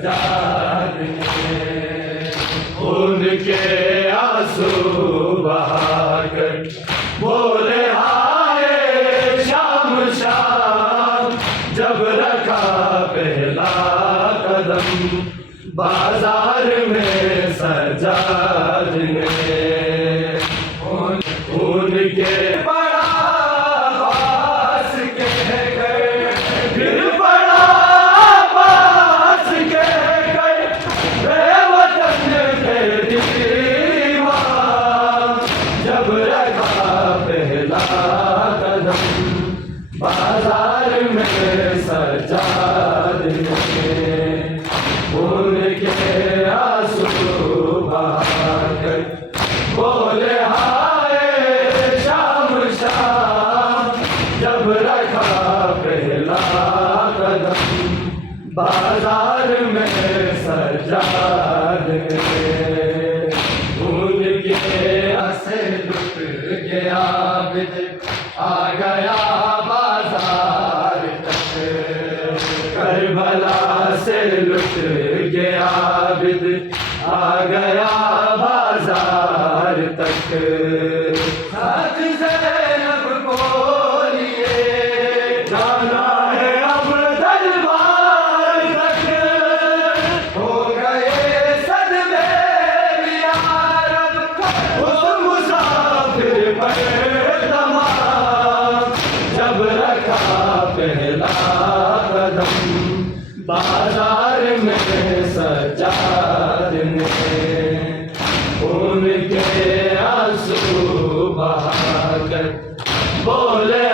سجاد نے ان کے آنسو بہا کر بولے ہائے شام شام، جب رکھا پہلا قدم بازار میں سجاد نے ان کے بڑا عباس کہہ کر، پھر بڑا عباس کہہ کر بے وطن پہ دیوان، جب رکھا پہلا قدم بازار میں سجاد نے ان کے آنسو بہا کر بولے ہائے شام شام، جب رکھا پہلا قدم بازار میں سجاد نے ان کے سے لٹ گیا بد آ گیا بازار تک، کربلا سے لٹ گیا بد آ گیا بازار تک، ساتھ زینب کو لیے جانا ہے اب دربار تک، ہو گئے صدمے بیارب اس مسافر پر تمام، جب رکھا پہلا قدم بازار میں سجاد نے ان کے آنسو بہا کر بولے